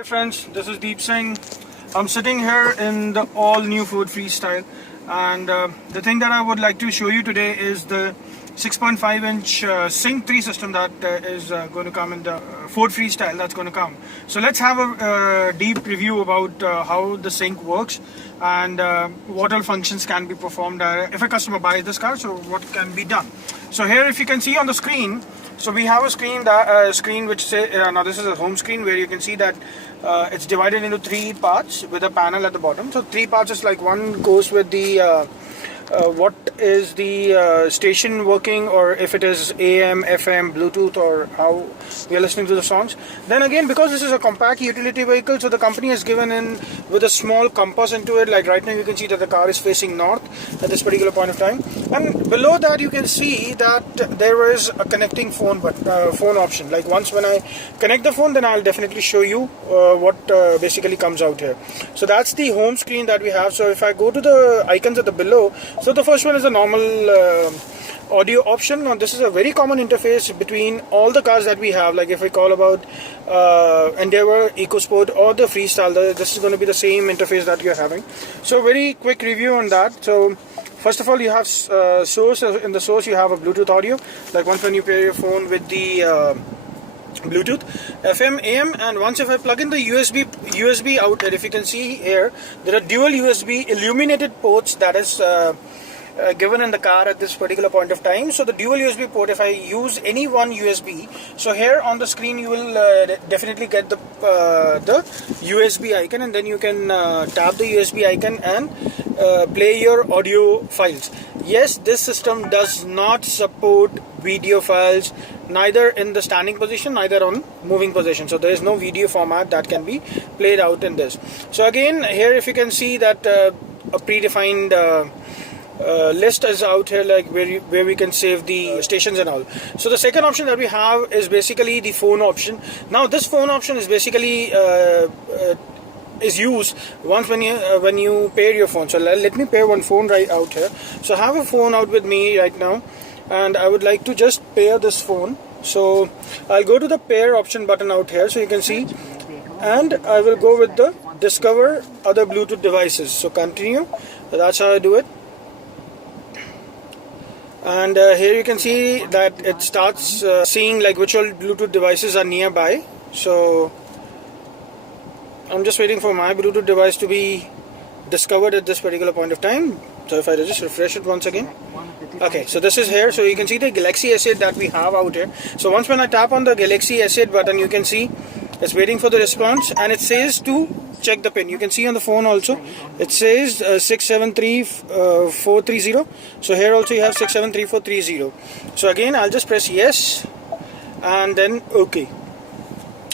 Hey friends, this is Deep Singh. I'm sitting here in the all new Ford Freestyle, and the thing that I would like to show you today is the 6.5-inch Singh 3 system that is going to come in the Ford Freestyle that's going to come. So let's have a deep review about how the Singh works and what all functions can be performed if a customer buys this car, so what can be done. So here, if you can see on the screen, so we have a screen which say now this is a home screen where you can see that it's divided into 3 parts with a panel at the bottom. So 3 parts is like one goes with the what is the station working, or if it is AM, FM, Bluetooth, or how we are listening to the songs. Then again, because this is a compact utility vehicle, so the company has given in with a small compass into it. Like right now you can see that the car is facing north at this particular point of time, and below that you can see that there is a connecting phone option. Like once when I connect the phone, then I'll definitely show you what basically comes out here. So that's the home screen that we have. So if I go to the icons at the below, so the first one is a normal audio option. Now this is a very common interface between all the cars that we have. Like if we call about Endeavour, EcoSport, or the Freestyle, this is going to be the same interface that you're having. So very quick review on that. So first of all, you have source. In the source you have a Bluetooth audio. Like once when you pair your phone with the Bluetooth, FM, AM, and once if I plug in the USB outlet, if you can see here, there are dual USB illuminated ports that is given in the car at this particular point of time. So the dual USB port, if I use any one USB, so here on the screen you will definitely get the USB icon, and then you can tap the USB icon and play your audio files. Yes, this system does not support video files, neither in the standing position, neither on moving position. So there is no video format that can be played out in this. So again, here if you can see that a predefined list is out here, like where we can save the stations and all. So the second option that we have is basically the phone option. Now this phone option is basically is used once when you pair your phone. So let me pair one phone right out here. So I have a phone out with me right now, and I would like to just pair this phone. So I'll go to the pair option button out here, so you can see, and I will go with the discover other Bluetooth devices. So continue. So that's how I do it. And here you can see that it starts seeing like which all Bluetooth devices are nearby. So I'm just waiting for my Bluetooth device to be discovered at this particular point of time. So if I just refresh it once again, okay, so this is here. So you can see the Galaxy S8 that we have out here. So once when I tap on the Galaxy S8 button, you can see it's waiting for the response, and it says to check the pin. You can see on the phone also it says 673430. So here also you have 673430. So again I'll just press yes and then okay.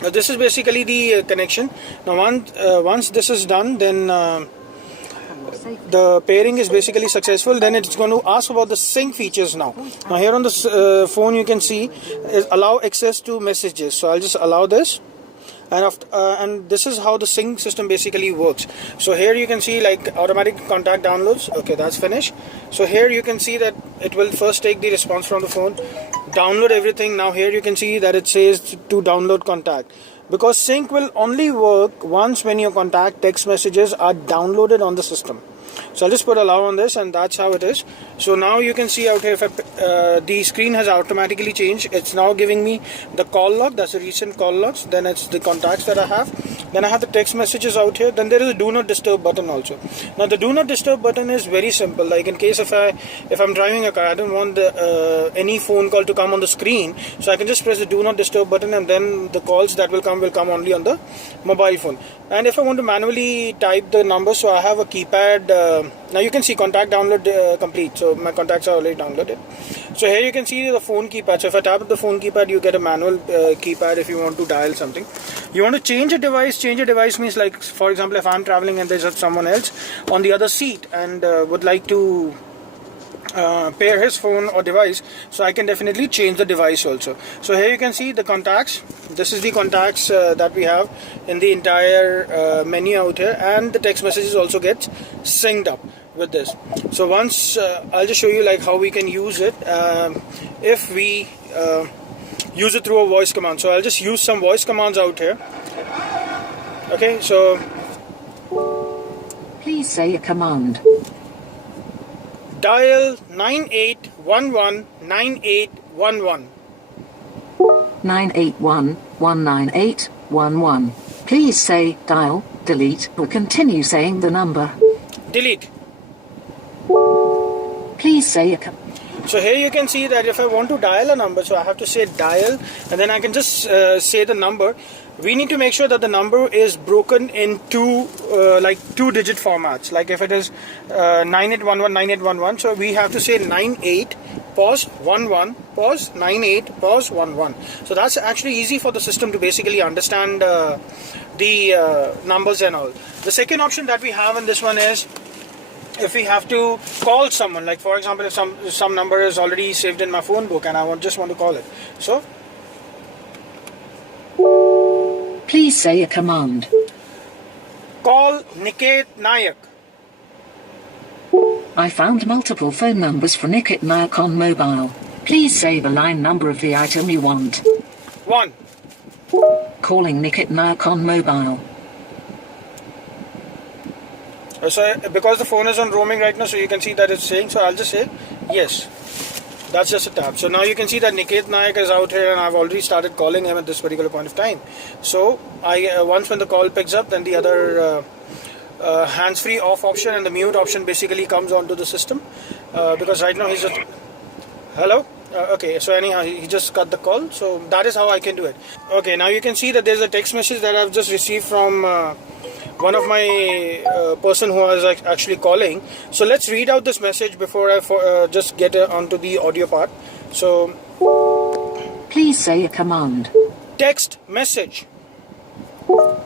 This is basically the connection. Now once this is done, then the pairing is basically successful. Then it's going to ask about the Singh features now. Now here on the phone you can see allow access to messages. So I'll just allow this. And this is how the Singh system basically works. So here you can see like automatic contact downloads. Okay, that's finished. So here you can see that it will first take the response from the phone, download everything. Now here you can see that it says to download contact, because Singh will only work once when your contact text messages are downloaded on the system. So I'll just put allow on this, and that's how it is. So now you can see out here, if the screen has automatically changed. It's now giving me the call log, that's the recent call logs. Then it's the contacts that I have. Then I have the text messages out here. Then there is a do not disturb button also. Now the do not disturb button is very simple. Like in case if I'm driving a car, I don't want any phone call to come on the screen, so I can just press the do not disturb button, and then the calls that will come only on the mobile phone. And if I want to manually type the number, so I have a keypad. Now you can see contact download complete. So my contacts are already downloaded. So here you can see the phone keypad. So if I tap the phone keypad, you get a manual keypad if you want to dial something. You want to change a device. Change a device means, like for example, if I'm traveling and there's someone else on the other seat and would like to pair his phone or device, so I can definitely change the device also. So here you can see the contacts. This is the contacts that we have in the entire menu out here, and the text messages also get synced up with this. So once I'll just show you like how we can use it if we use it through a voice command. So I'll just use some voice commands out here. Okay, so Please say a command. dial 98119811. 981-198-11. Please say dial, delete, or continue saying the number. Delete. Please say a So here you can see that if I want to dial a number, so I have to say dial, and then I can just say the number. We need to make sure that the number is broken into like two-digit formats. Like if it is 98119811, so we have to say 98 pause 11 pause 98 pause 11. So that's actually easy for the system to basically understand the numbers and all. The second option that we have in this one is if we have to call someone, like for example, if some number is already saved in my phone book and I just want to call it. So Please say a command. call Niket Nayak. I found multiple phone numbers for Niket Nayak on mobile. Please say the line number of the item you want. 1. Calling Niket Nayak on mobile. So because the phone is on roaming right now, so you can see that it's saying, so I'll just say yes. That's just a tap. So now you can see that Niket Nayak is out here and I've already started calling him at this particular point of time. So I once when the call picks up, then the other hands-free off option and the mute option basically comes onto the system, because right now he's just hello. Okay, so anyhow he just cut the call, so that is how I can do it. Okay, now you can see that there's a text message that I've just received from one of my person who was actually calling. So let's read out this message before I just get onto the audio part. So Please say a command. text message,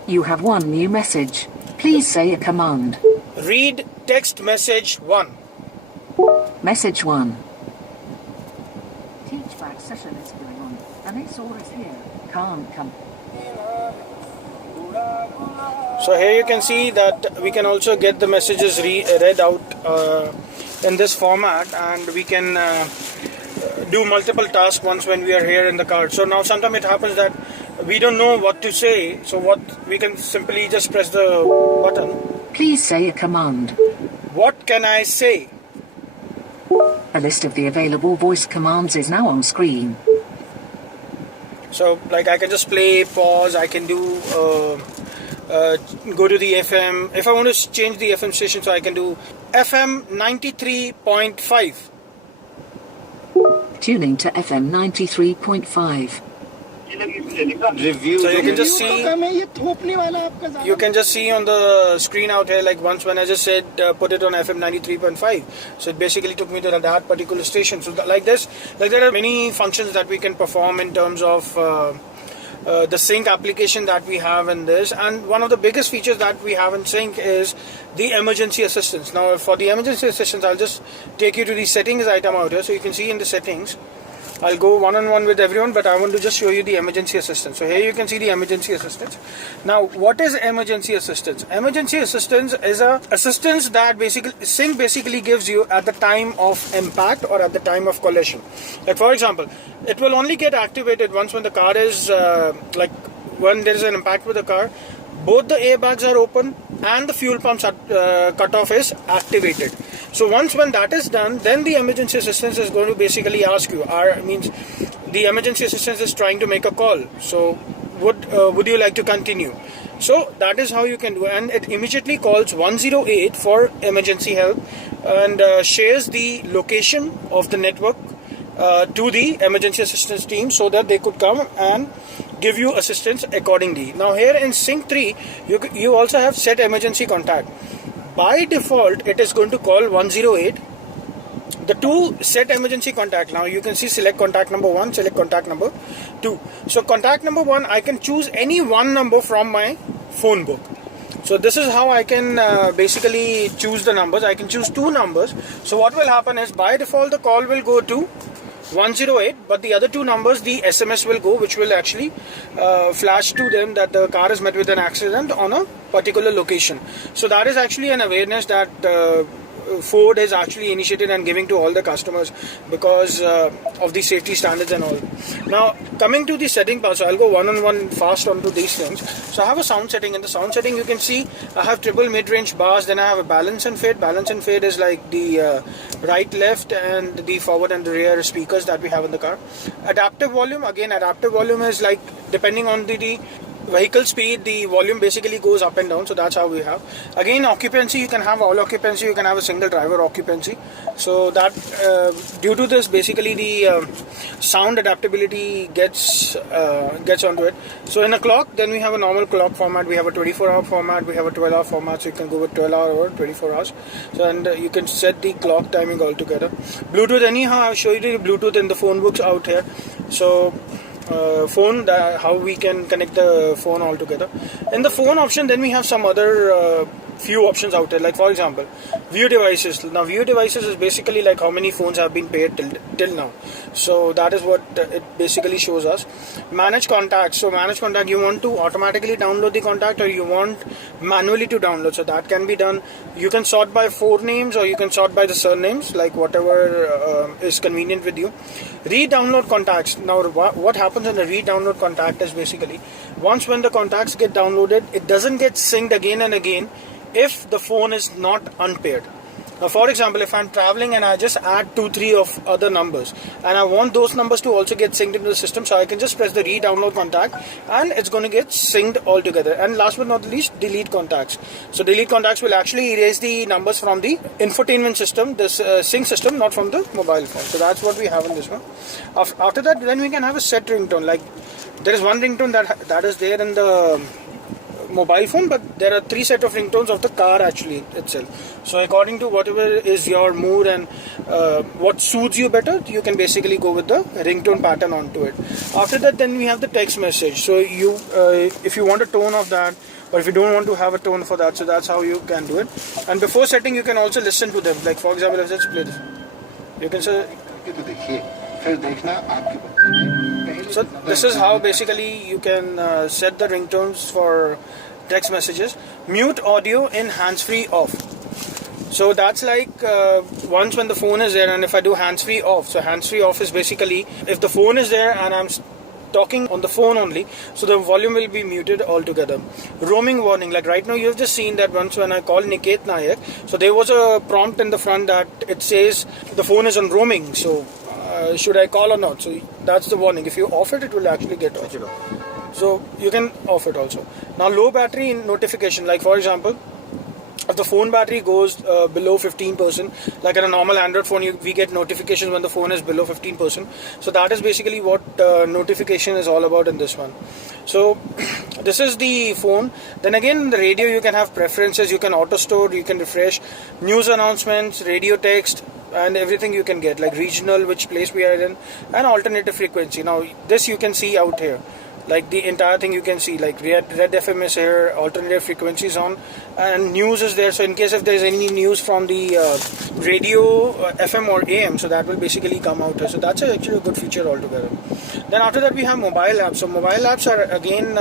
You have one new message. Please say a command. read text message 1. Message 1. Teach back session is going on. And it's all is here. Can't come. So here you can see that we can also get the messages read out in this format, and we can do multiple tasks once when we are here in the car. So now sometimes it happens that we don't know what to say, so what we can simply just press the button. Please say a command. What can I say? A list of the available voice commands is now on screen. So like I can just play, pause, I can do go to the FM. If I want to change the FM station, so I can do FM 93.5. Tuning to FM 93.5. Review. So you can just see on the screen out here, like once when I just said put it on FM 93.5, so it basically took me to that particular station. So like this, like there are many functions that we can perform in terms of the Sync application that we have in this, and one of the biggest features that we have in Sync is the emergency assistance. Now for the emergency assistance, I'll just take you to the settings item out here. So you can see in the settings, I'll go one-on-one with everyone, but I want to just show you the emergency assistance. So here you can see the emergency assistance. Now what is emergency assistance? Emergency assistance is a assistance that Sync basically gives you at the time of impact or at the time of collision. Like for example, it will only get activated once when the car is like when there is an impact with the car, both the airbags are open and the fuel pumps cutoff is activated. So once when that is done, then the emergency assistance is going to basically ask you, means the emergency assistance is trying to make a call. So would you like to continue? So that is how you can do, and it immediately calls 108 for emergency help and shares the location of the network to the emergency assistance team so that they could come and give you assistance accordingly. Now here in Sync 3, you also have set emergency contact. By default, it is going to call 108. The two set emergency contact. Now you can see select contact number 1, select contact number 2. So contact number 1, I can choose any one number from my phone book. So this is how I can basically choose the numbers. I can choose two numbers. So what will happen is by default the call will go to 108, but the other two numbers, the SMS will go, which will actually flash to them that the car is met with an accident on a particular location. So that is actually an awareness that Ford has actually initiated and giving to all the customers because of the safety standards and all. Now coming to the setting part, so I'll go one fast onto these things. So I have a sound setting. In the sound setting you can see I have triple mid-range bars, then I have a balance and fade. Balance and fade is like the right, left and the forward and the rear speakers that we have in the car. Adaptive volume, again adaptive volume is like depending on the vehicle speed, the volume basically goes up and down, so that's how we have. Again, occupancy, you can have all occupancy, you can have a single driver occupancy. So that due to this, basically the sound adaptability gets onto it. So in a clock, then we have a normal clock format, we have a 24-hour format, we have a 12-hour format, so you can go with 12-hour or 24 hours. So and you can set the clock timing altogether. Bluetooth, anyhow, I'll show you the Bluetooth in the phone books out here. So phone, how we can connect the phone all together. In the phone option, then we have some other few options out there, like for example view devices. Now view devices is basically like how many phones have been paired till now, so that is what it basically shows us. Manage contacts, so manage contact, you want to automatically download the contact or you want manually to download, so that can be done. You can sort by forenames or you can sort by the surnames, like whatever is convenient with you. Re-download contacts. Now what happens in the re-download contact is basically once when the contacts get downloaded, it doesn't get synced again and again if the phone is not unpaired. Now for example, if I'm traveling and I just add 2-3 of other numbers and I want those numbers to also get synced into the system, so I can just press the re-download contact and it's going to get synced all together. And last but not least, delete contacts. So delete contacts will actually erase the numbers from the infotainment system, this sync system, not from the mobile phone. So that's what we have in this one. After that, then we can have a set ringtone. Like there is one ringtone that is there in the mobile phone, but there are 3 sets of ringtones of the car actually itself. So according to whatever is your mood and what suits you better, you can basically go with the ringtone pattern onto it. After that, then we have the text message. So you if you want a tone of that, or if you don't want to have a tone for that, so that's how you can do it. And before setting, you can also listen to them. Like for example, let's play this. You can say, so this is how basically you can set the ringtones for text messages. Mute audio in hands-free off. So that's like once when the phone is there, and if I do hands-free off. So hands-free off is basically if the phone is there and I'm talking on the phone only, so the volume will be muted altogether. Roaming warning, like right now you've just seen that once when I call Niket Nayak, so there was a prompt in the front that it says the phone is on roaming, so should I call or not? So that's the warning. If you off it, it will actually get off. So you can off it also. Now low battery notification, like for example, if the phone battery goes below 15%, like in a normal Android phone, we get notifications when the phone is below 15%. So that is basically what notification is all about in this one. So this is the phone. Then again, in the radio, you can have preferences, you can auto store, you can refresh, news announcements, radio text, and everything you can get, like regional, which place we are in, and alternative frequency. Now this you can see out here, like the entire thing you can see, like red FM is here, alternative frequencies on, and news is there. So in case if there is any news from the radio, FM or AM, so that will basically come out here. So that's actually a good feature altogether. Then after that we have mobile apps. So mobile apps are again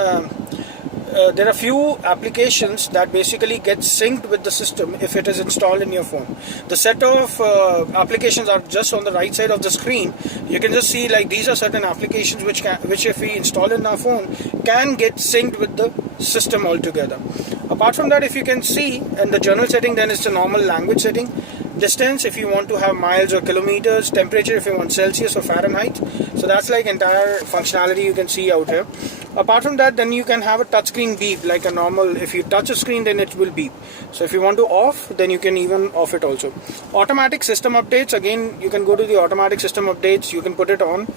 there are few applications that basically get synced with the system if it is installed in your phone. The set of applications are just on the right side of the screen. You can just see like these are certain applications which if we install in our phone can get synced with the system altogether. Apart from that, if you can see in the general setting, then it's the normal language setting. Distance if you want to have miles or kilometers, temperature if you want Celsius or Fahrenheit. So that's like entire functionality you can see out here. Apart from that, then you can have a touchscreen beep, like a normal, if you touch a screen then it will beep. So if you want to off, then you can even off it also. Automatic system updates, again you can go to the automatic system updates, you can put it on.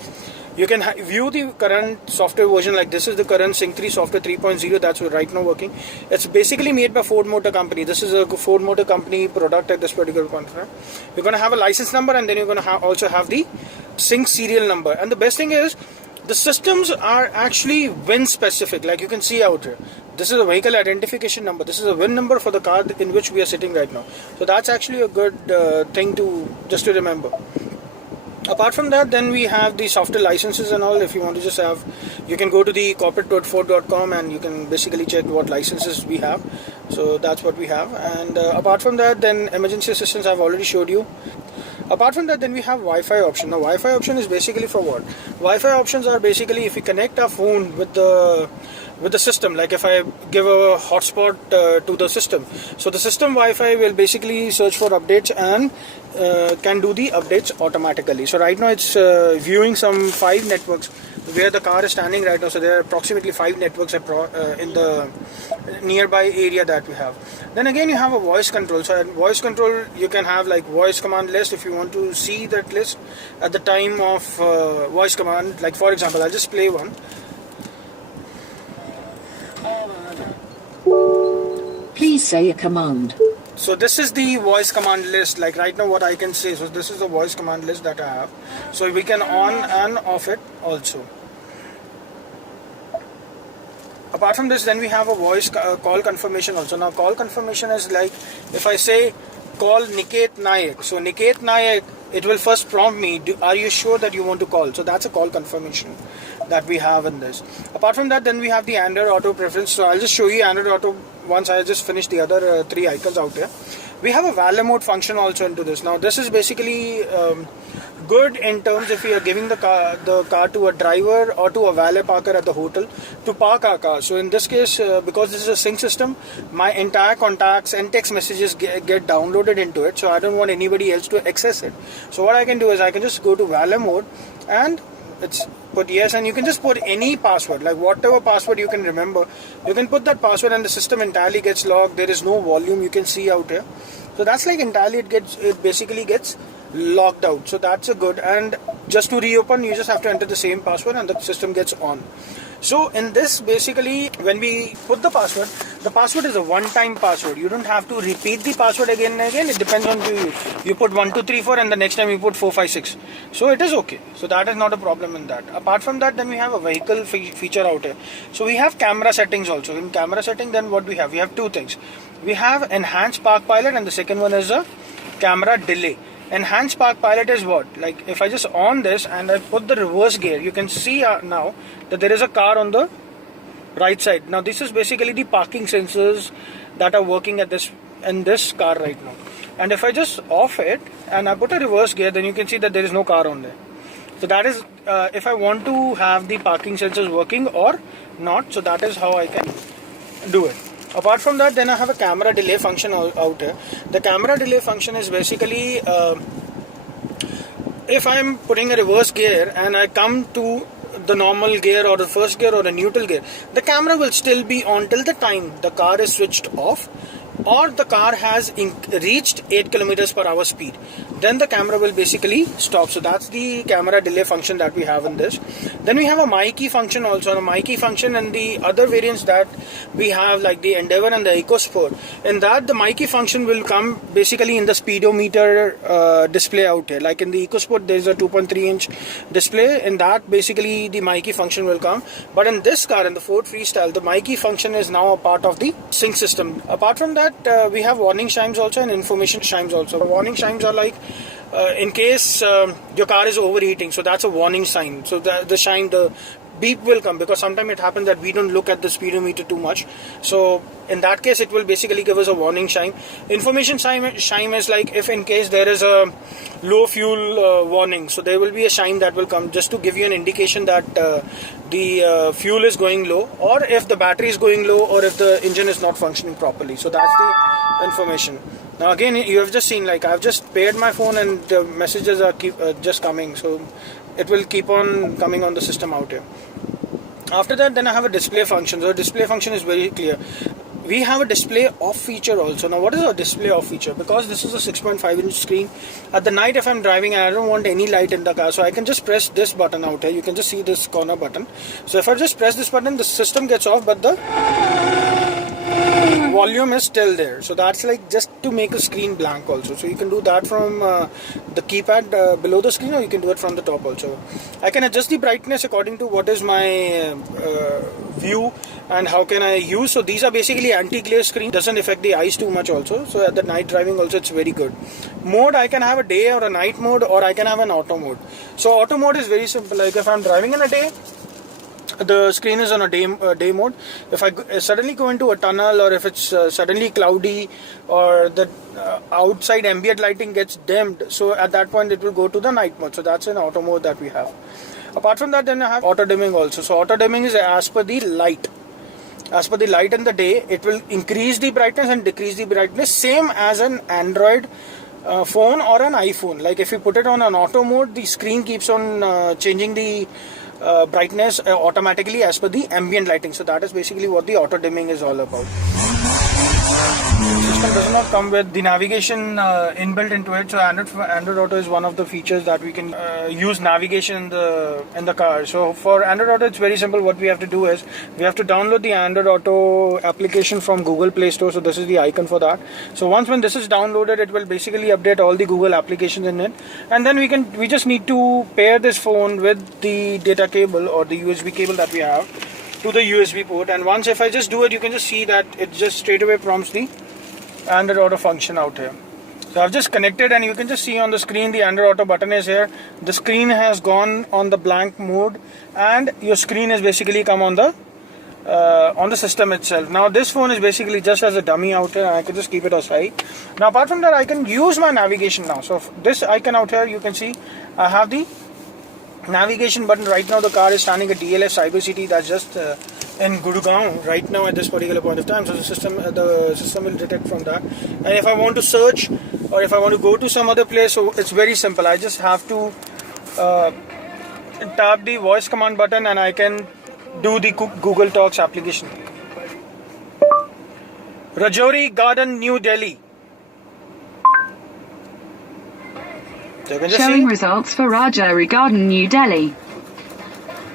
You can view the current software version, like this is the current Sync 3 software 3.0 that's right now working. It's basically made by Ford Motor Company. This is a Ford Motor Company product at this particular point. You're going to have a license number, and then you're going to also have the Sync serial number. And the best thing is, the systems are actually VIN specific, like you can see out here. This is a vehicle identification number. This is a VIN number for the car in which we are sitting right now. So that's actually a good thing to just to remember. Apart from that, then we have the software licenses and all. If you want to just have, you can go to the corporate.ford.com and you can basically check what licenses we have. So that's what we have. And apart from that, then emergency assistance I've already showed you. Apart from that, then we have Wi-Fi option. Now Wi-Fi option is basically for what? Wi-Fi options are basically if we connect our phone with the system, like if I give a hotspot to the system, so the system Wi-Fi will basically search for updates and can do the updates automatically. So right now it's viewing some 5 networks where the car is standing right now. So there are approximately 5 networks in the nearby area that we have. Then again you have a voice control. So at voice control you can have like voice command list if you want to see that list at the time of voice command. Like for example, I'll just play one. Please say a command. So this is the voice command list, like right now what I can say. So this is the voice command list that I have. So we can on and off it also. Apart from this, then we have a voice call confirmation also. Now call confirmation is like if I say call Niket Nayak. So Niket Nayak, it will first prompt me, are you sure that you want to call? So that's a call confirmation that we have in this. Apart from that, then we have the Android Auto preference. So I'll just show you Android Auto once I just finish the other 3 icons out here. We have a Valet Mode function also into this. Now this is basically good in terms if we are giving the car to a driver or to a valet parker at the hotel to park our car. So in this case, because this is a Singh system, my entire contacts and text messages get downloaded into it. So I don't want anybody else to access it. So what I can do is I can just go to Valet Mode and it's put yes, and you can just put any password, like whatever password you can remember. You can put that password and the system entirely gets locked. There is no volume you can see out here. So that's like entirely it basically gets locked out. So that's a good, and just to reopen you just have to enter the same password and the system gets on. So in this basically when we put the password is a one-time password. You don't have to repeat the password again and again. It depends on you. You put 1 2 3 4 and the next time you put 4 5 6. So it is okay. So that is not a problem in that. Apart from that, then we have a vehicle feature out here. So we have camera settings also. In camera setting, then what we have? We have 2 things. We have enhanced park pilot and the second one is a camera delay. Enhanced park pilot is what? Like if I just on this and I put the reverse gear, you can see now that there is a car on the right side. Now this is basically the parking sensors that are working at in this car right now. And if I just off it and I put a reverse gear, then you can see that there is no car on there. So that is if I want to have the parking sensors working or not. So that is how I can do it. Apart from that, then I have a camera delay function out here. The camera delay function is basically if I'm putting a reverse gear and I come to the normal gear or the first gear or the neutral gear, the camera will still be on till the time the car is switched off or the car has reached 8 kilometers per hour speed. Then the camera will basically stop. So that's the camera delay function that we have in this. Then we have a Mikey function also. A Mikey function and the other variants that we have, like the Endeavour and the EcoSport. In that, the Mikey function will come basically in the speedometer display out here. Like in the EcoSport, there is a 2.3-inch display. In that, basically the Mikey function will come. But in this car, in the Ford Freestyle, the Mikey function is now a part of the Singh system. Apart from that, we have warning chimes also and information chimes also. Warning chimes are like in case your car is overheating, so that's a warning sign. So the chime, the beep will come, because sometimes it happens that we don't look at the speedometer too much. So in that case, it will basically give us a warning chime. Information chime is like if in case there is a low fuel warning, so there will be a chime that will come just to give you an indication that the fuel is going low, or if the battery is going low, or if the engine is not functioning properly. So that's the information. Now again, you have just seen, like I've just paired my phone and the messages are just coming, so it will keep on coming on the system out here. After that, then I have a display function. So the display function is very clear. We have a display off feature also. Now what is a display off feature? Because this is a 6.5-inch screen, at the night if I'm driving and I don't want any light in the car, so I can just press this button out here. You can just see this corner button. So if I just press this button, the system gets off, but the volume is still there. So that's like just to make a screen blank also. So you can do that from the keypad below the screen, or you can do it from the top also. I can adjust the brightness according to what is my view and how can I use. So these are basically anti-glare screen, doesn't affect the eyes too much also. So at the night driving also it's very good. Mode, I can have a day or a night mode, or I can have an auto mode. So auto mode is very simple. Like if I'm driving in a day, the screen is on a day mode. If I suddenly go into a tunnel, or if it's suddenly cloudy, or the outside ambient lighting gets dimmed, so at that point it will go to the night mode. So that's an auto mode that we have. Apart from that, then I have auto dimming also. So auto dimming is as per the light. As per the light in the day, it will increase the brightness and decrease the brightness, same as an Android phone or an iPhone. Like if you put it on an auto mode, the screen keeps on changing the brightness automatically as per the ambient lighting. So that is basically what the auto dimming is all about. System does not come with the navigation inbuilt into it. So Android Auto is one of the features that we can use navigation in the car. So for Android Auto, it's very simple. What we have to do is we have to download the Android Auto application from Google Play Store. So this is the icon for that. So when this is downloaded, it will basically update all the Google applications in it, and then we just need to pair this phone with the data cable or the USB cable that we have to the USB port. And once if I just do it, you can just see that it just straight away prompts the Android Auto function out here. So I've just connected, and you can just see on the screen the Android Auto button is here. The screen has gone on the blank mode, and your screen has basically come on the system itself. Now this phone is basically just as a dummy out here, and I can just keep it aside. Now apart from that, I can use my navigation now. So this icon out here, you can see I have the navigation button. Right now the car is standing at DLF Cyber City, that's just in Gurugram right now at this particular point of time. So the system will detect from that. And if I want to search, or if I want to go to some other place, so it's very simple. I just have to tap the voice command button, and I can do the Google Talks application. Rajouri Garden, New Delhi. So you can just showing see results for Rajouri Garden, New Delhi.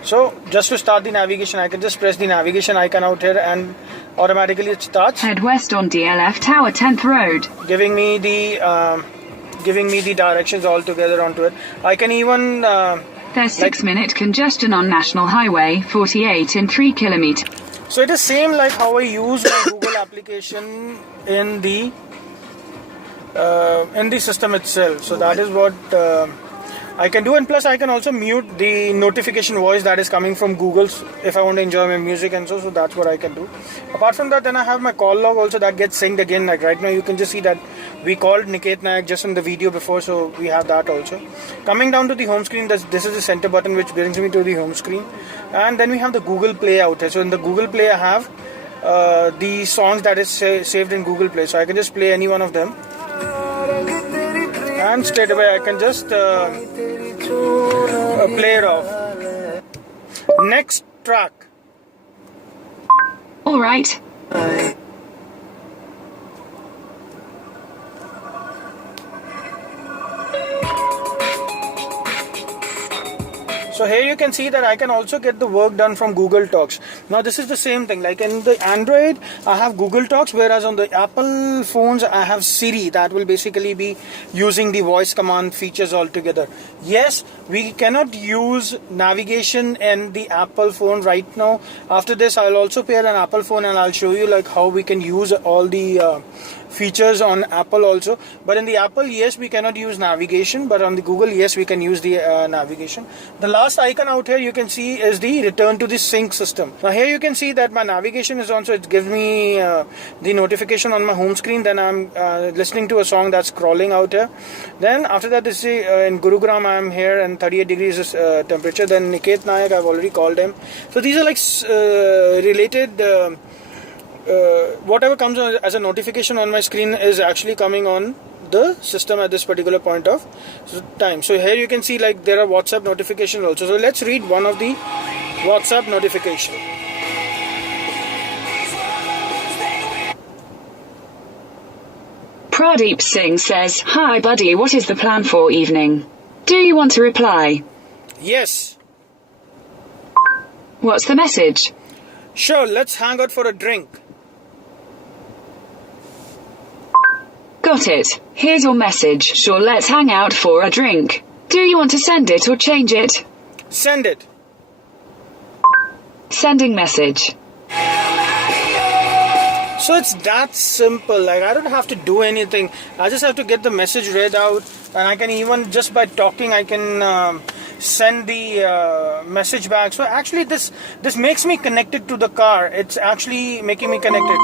So just to start the navigation, I can just press the navigation icon out here, and automatically it starts. Head west on DLF Tower 10th Road. Giving me the directions all together onto it. I can even There's 6-minute congestion on National Highway 48 in 3 kilometers. So it is same like how I use my Google application in the system itself. So that is what I can do, and plus I can also mute the notification voice that is coming from Google's if I want to enjoy my music, and so that's what I can do. Apart from that, then I have my call log also that gets synced again. Like right now you can just see that we called Niket Nayak just in the video before, so we have that also. Coming down to the home screen, this is the center button which brings me to the home screen, and then we have the Google Play out here. So in the Google Play I have the songs that is saved in Google Play, so I can just play any one of them, and straight away I can just play it off. Next track. All right. So here you can see that I can also get the work done from Google Talks. Now this is the same thing, like in the Android I have Google Talks, whereas on the Apple phones I have Siri, that will basically be using the voice command features altogether. Yes, we cannot use navigation in the Apple phone right now. After this I'll also pair an Apple phone, and I'll show you like how we can use all the features on Apple also. But in the Apple, yes, we cannot use navigation, but on the Google, yes, we can use the navigation. The last icon out here you can see is the return to the sync system. Now here you can see that my navigation is on, so it gives me the notification on my home screen. Then I'm listening to a song that's scrolling out here. Then after that, this is in Gurugram, I'm here and 38 degrees is temperature. Then Niket Nayak, I've already called him. So these are like related whatever comes as a notification on my screen is actually coming on the system at this particular point of time. So here you can see like there are WhatsApp notifications also. So let's read one of the WhatsApp notification. Pradeep Singh says, "Hi buddy, what is the plan for evening? Do you want to reply?" Yes. What's the message? Sure, let's hang out for a drink. Got it. Here's your message. Sure, let's hang out for a drink. Do you want to send it or change it? Send it. Sending message. So it's that simple. Like, I don't have to do anything. I just have to get the message read out, and I can even just by talking I can send the message back. So actually this makes me connected to the car. It's actually making me connected.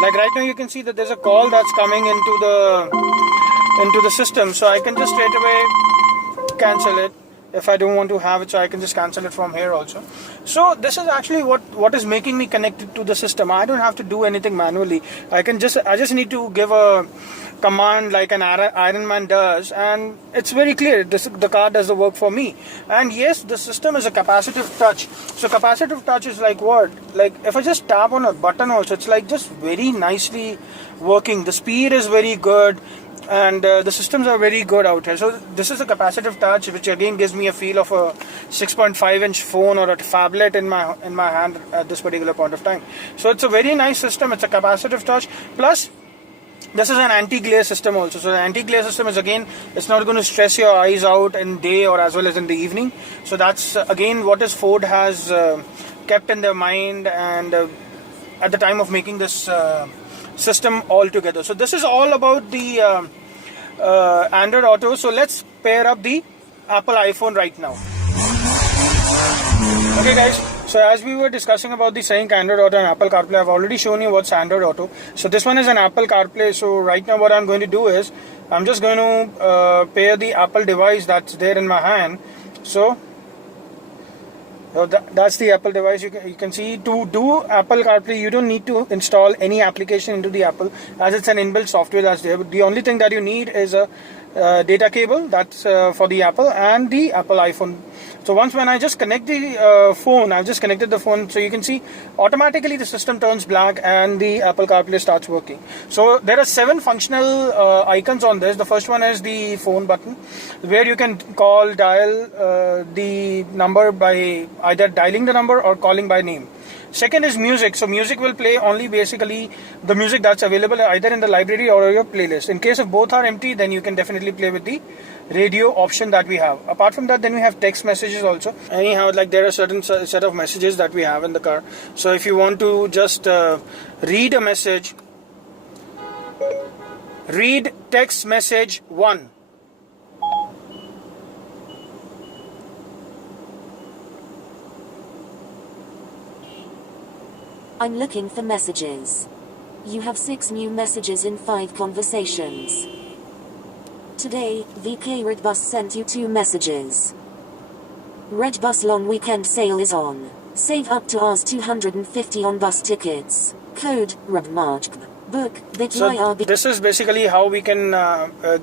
Like right now you can see that there's a call that's coming into the system, so I can just straight away cancel it if I don't want to have it. So I can just cancel it from here also. So this is actually what is making me connected to the system. I don't have to do anything manually. I just need to give a command like an Iron Man does, and it's very clear. The car does the work for me. And yes, the system is a capacitive touch. So capacitive touch is like what? Like if I just tap on a button also, it's like just very nicely working. The speed is very good, and the systems are very good out here. So this is a capacitive touch, which again gives me a feel of a 6.5-inch phone or a phablet in my hand at this particular point of time. So it's a very nice system. It's a capacitive touch, plus this is an anti-glare system also. So the anti-glare system is, again, it's not going to stress your eyes out in day or as well as in the evening. So that's again what Ford has kept in their mind, and at the time of making this system altogether. So this is all about the Android Auto. So let's pair up the Apple iPhone right now. Okay guys, so as we were discussing about the Singh, Android Auto and Apple CarPlay, I've already shown you what's Android Auto. So this one is an Apple CarPlay. So right now what I'm going to do is I'm just going to pair the Apple device that's there in my hand. So that's the Apple device. You can see, to do Apple CarPlay you don't need to install any application into the Apple, as it's an inbuilt software that's there. But the only thing that you need is a data cable that's for the Apple and the Apple iPhone. So when I just connect the phone, I've just connected the phone, so you can see automatically the system turns black and the Apple CarPlay starts working. So there are 7 functional icons on this. The first one is the phone button, where you can dial the number by either dialing the number or calling by name. Second is music. So music will play only basically the music that's available either in the library or your playlist. In case if both are empty, then you can definitely play with the radio option that we have. Apart from that, then we have text messages also. Anyhow, like there are certain set of messages that we have in the car. So if you want to just read a message, read text message 1. I'm looking for messages. You have 6 new messages in 5 conversations. Today, VK Redbus sent you 2 messages. Redbus long weekend sale is on. Save up to Rs 250 on bus tickets. Code REBMARK. Book that So this is basically how we can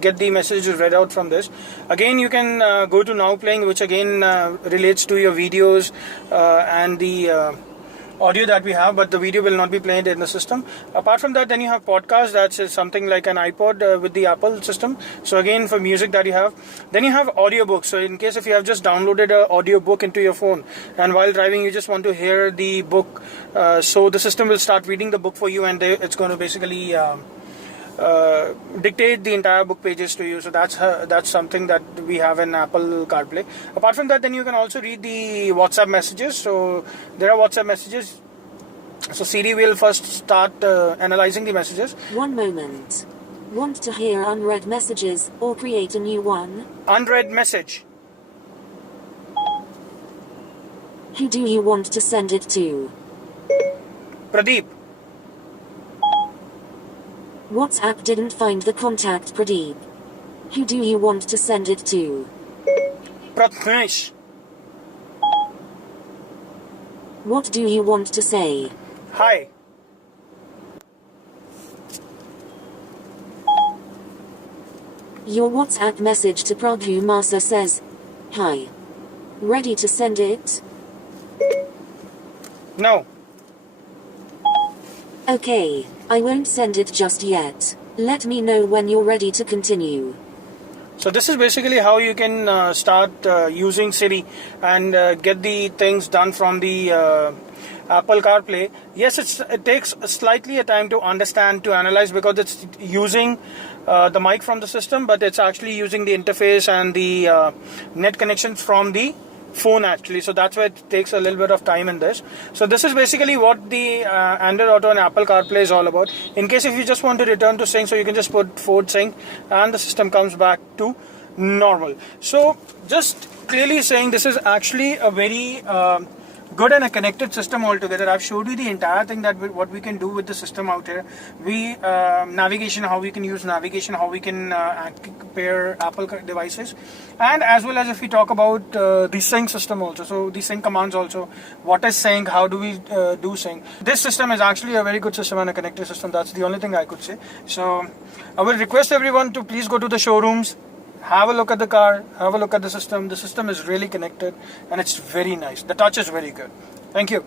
get the messages read out from this. Again, you can go to Now Playing, which again relates to your videos and the audio that we have, but the video will not be played in the system. Apart from that, then you have podcast. That's something like an iPod with the Apple system. So again, for music that you have. Then you have audiobooks. So in case if you have just downloaded an audiobook into your phone, and while driving you just want to hear the book, so the system will start reading the book for you, and it's going to basically dictate the entire book pages to you. So that's something that we have in Apple CarPlay. Apart from that, then you can also read the WhatsApp messages. So there are WhatsApp messages. So Siri will first start analyzing the messages. One moment. Want to hear unread messages or create a new one? Unread message. Who do you want to send it to? Pradeep. WhatsApp didn't find the contact Pradeep. Who do you want to send it to? Pratmesh. What do you want to say? Hi. Your WhatsApp message to Prabhu Masa says, Hi. Ready to send it? No. Okay, I won't send it just yet. Let me know when you're ready to continue. So this is basically how you can start using Siri and get the things done from the Apple CarPlay. Yes, it takes slightly a time to understand, to analyze, because it's using the mic from the system, but it's actually using the interface and the net connections from the phone actually, so that's why it takes a little bit of time in this. So this is basically what the Android Auto and Apple CarPlay is all about. In case if you just want to return to sync, so you can just put forward sync and the system comes back to normal. So just clearly saying, this is actually a very good and a connected system altogether. I've showed you the entire thing, that what we can do with the system out here. We navigation, how we can use navigation, how we can pair Apple devices, and as well as if we talk about the sync system also. So the sync commands also, what is sync, how do we do sync. This system is actually a very good system and a connected system. That's the only thing I could say. So I will request everyone to please go to the showrooms, have a look at the car, have a look at the system. The system is really connected and it's very nice. The touch is very good. Thank you.